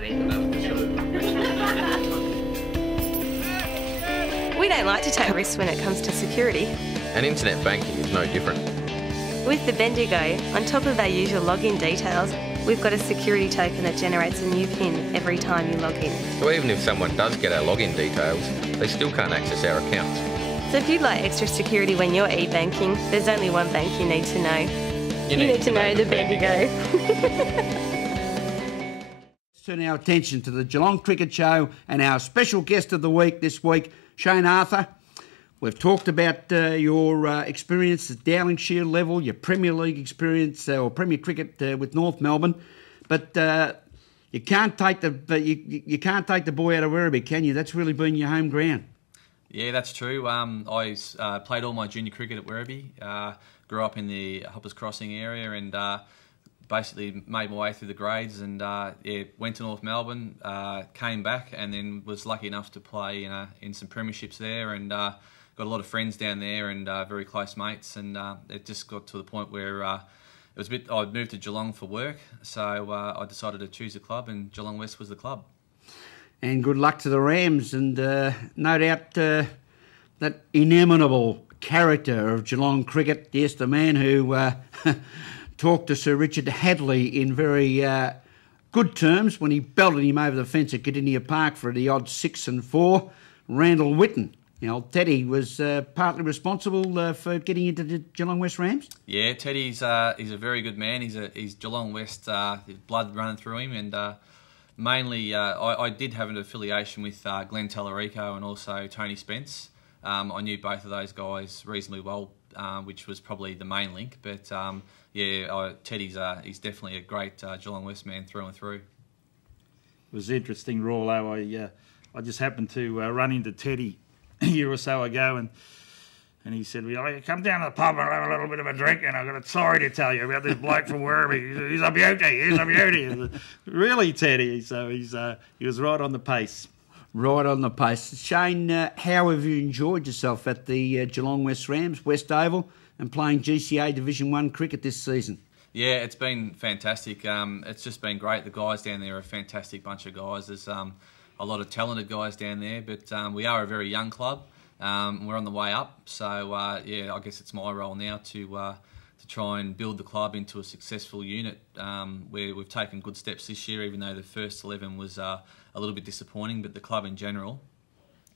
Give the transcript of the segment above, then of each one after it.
We don't like to take risks when it comes to security. And internet banking is no different. With the Bendigo, on top of our usual login details, we've got a security token that generates a new PIN every time you log in. So even if someone does get our login details, they still can't access our accounts. So if you'd like extra security when you're e-banking, there's only one bank you need to know. You need to know the Bendigo. Turn our attention to the Geelong Cricket Show and our special guest of the week this week, Shane Arthur. We've talked about your experience at Dowling Shield level, your Premier League experience or Premier Cricket with North Melbourne, but you can't take the boy out of Werribee, can you? That's really been your home ground. Yeah, that's true. I played all my junior cricket at Werribee. Grew up in the Hoppers Crossing area and basically made my way through the grades and went to North Melbourne, came back and then was lucky enough to play in some premierships there and got a lot of friends down there and very close mates, and it just got to the point where it was a bit. I'd moved to Geelong for work, so I decided to choose a club, and Geelong West was the club. And good luck to the Rams, and no doubt that inimitable character of Geelong cricket, yes, the man who talked to Sir Richard Hadley in very good terms when he belted him over the fence at Gadinia Park for the odd 6 and 4, Randall Whitten. You know, Teddy was partly responsible for getting into the Geelong West Rams. Yeah, Teddy's he's a very good man. He's Geelong West, his blood running through him, and mainly I did have an affiliation with Glenn Tallarico and also Tony Spence. I knew both of those guys reasonably well, which was probably the main link. But Teddy's he's definitely a great Geelong West man through and through. It was interesting, Rollo. I just happened to run into Teddy a year or so ago, and he said, well, come down to the pub and have a little bit of a drink, and I've got a story to tell you about this bloke from Werribee. He's a beauty. Really, Teddy. So he was right on the pace. Right on the pace. Shane, how have you enjoyed yourself at the Geelong West Rams, West Oval, and playing GCA Division 1 cricket this season? Yeah, it's been fantastic. It's just been great. The guys down there are a fantastic bunch of guys. There's a lot of talented guys down there, but we are a very young club. We're on the way up, so I guess it's my role now to try and build the club into a successful unit. Where we've taken good steps this year, even though the first 11 was a little bit disappointing, but the club in general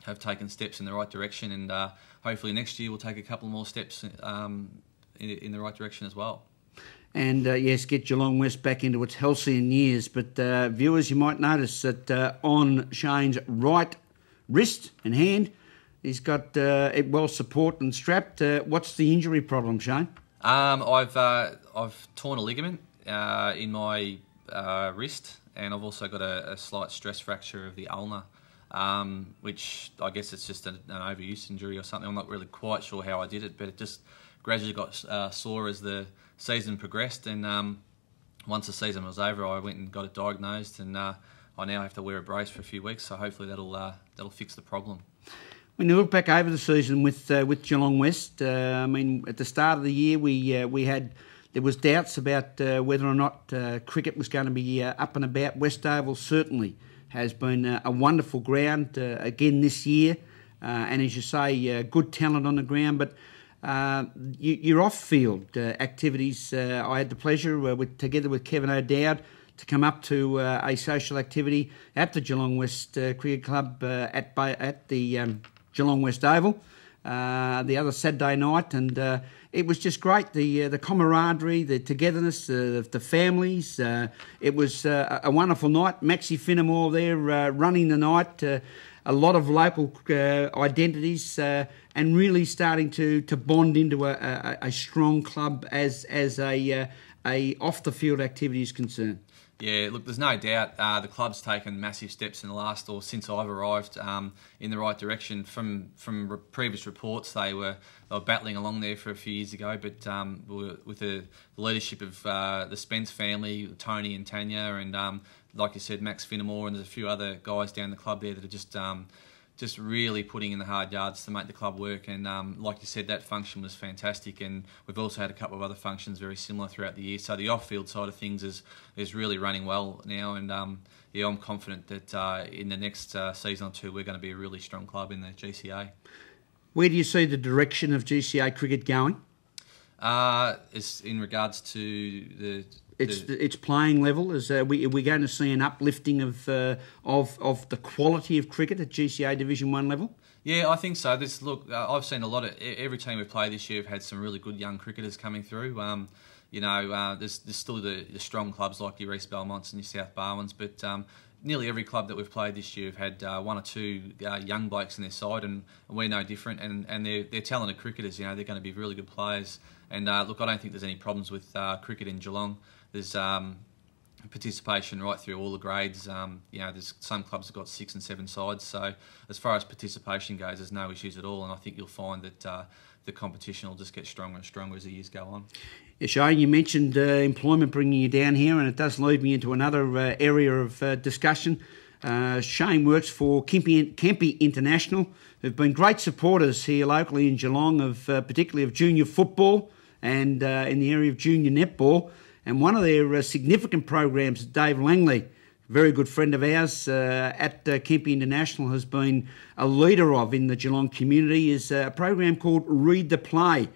have taken steps in the right direction, and hopefully next year we'll take a couple more steps in the right direction as well. And yes, get Geelong West back into its halcyon years. But viewers, you might notice that on Shane's right wrist and hand, he's got it well supported and strapped. What's the injury problem, Shane? I've torn a ligament in my wrist, and I've also got a slight stress fracture of the ulnar, which I guess it's just an overuse injury or something. I'm not really quite sure how I did it, but it just gradually got sore as the season progressed, and once the season was over, I went and got it diagnosed, and I now have to wear a brace for a few weeks. So hopefully that'll fix the problem. When you look back over the season with Geelong West, I mean, at the start of the year, there was doubts about whether or not cricket was going to be up and about. West Oval certainly has been a wonderful ground again this year, and as you say, good talent on the ground, but. Your off-field activities, I had the pleasure, together with Kevin O'Dowd, to come up to a social activity at the Geelong West Cricket Club at the Geelong West Oval the other Saturday night, and it was just great, the camaraderie, the togetherness, the families. It was a wonderful night. Maxie Finnemore there running the night, a lot of local identities, and really starting to bond into a strong club as a off the field activity is concerned. Yeah, look, there's no doubt the club's taken massive steps in the last, or since I've arrived, in the right direction. From previous reports, they were battling along there for a few years ago, but with the leadership of the Spence family, Tony and Tanya, and like you said, Max Finnemore, and there's a few other guys down the club there that are just really putting in the hard yards to make the club work. And like you said, that function was fantastic, and we've also had a couple of other functions very similar throughout the year. So the off-field side of things is really running well now, and yeah, I'm confident that in the next season or two we're going to be a really strong club in the GCA. Where do you see the direction of GCA cricket going? Is in regards to its playing level. Are we going to see an uplifting of the quality of cricket at GCA Division 1 level? Yeah, I think so. I've seen a lot of every team we've played this year have had some really good young cricketers coming through. There's still the strong clubs like your East Belmonts and your South Barwons, but nearly every club that we've played this year have had one or two young blokes in their side, and we're no different. And they're talented cricketers. They're going to be really good players. And look, I don't think there's any problems with cricket in Geelong. There's participation right through all the grades. There's some clubs have got 6 and 7 sides. So as far as participation goes, there's no issues at all. And I think you'll find that the competition will just get stronger and stronger as the years go on. Yeah, Shane, you mentioned employment bringing you down here, and it does lead me into another area of discussion. Shane works for Kempy International, who've been great supporters here locally in Geelong, particularly of junior football and in the area of junior netball. And one of their significant programs, Dave Langley, a very good friend of ours at Kempy International, has been a leader of in the Geelong community, is a program called Read the Play.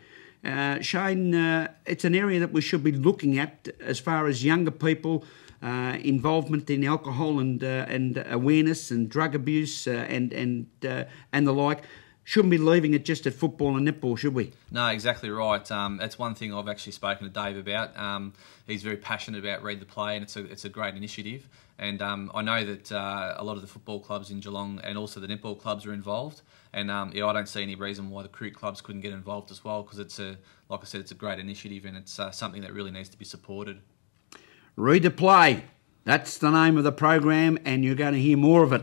Shane, it's an area that we should be looking at as far as younger people, involvement in alcohol and awareness and drug abuse and the like. Shouldn't be leaving it just at football and netball, should we? No, exactly right. That's one thing I've actually spoken to Dave about. He's very passionate about Read the Play, and it's a great initiative. And I know that a lot of the football clubs in Geelong and also the netball clubs are involved. And I don't see any reason why the cricket clubs couldn't get involved as well, because like I said, it's a great initiative, and it's something that really needs to be supported. Read the Play. That's the name of the program, and you're going to hear more of it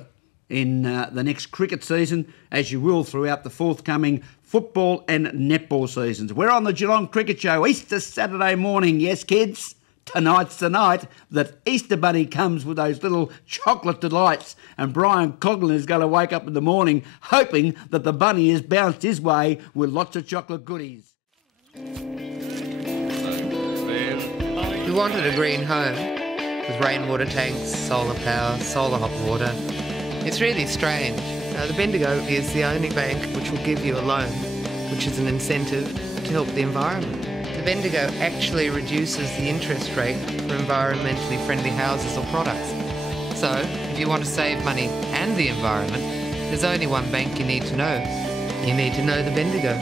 in the next cricket season, as you will throughout the forthcoming football and netball seasons. We're on the Geelong Cricket Show, Easter Saturday morning. Yes, kids, tonight's the night that Easter Bunny comes with those little chocolate delights, and Brian Coughlin is going to wake up in the morning hoping that the bunny has bounced his way with lots of chocolate goodies. We wanted a green home with rainwater tanks, solar power, solar hot water. It's really strange. The Bendigo is the only bank which will give you a loan, which is an incentive to help the environment. The Bendigo actually reduces the interest rate for environmentally friendly houses or products. So, if you want to save money and the environment, there's only one bank you need to know. You need to know the Bendigo.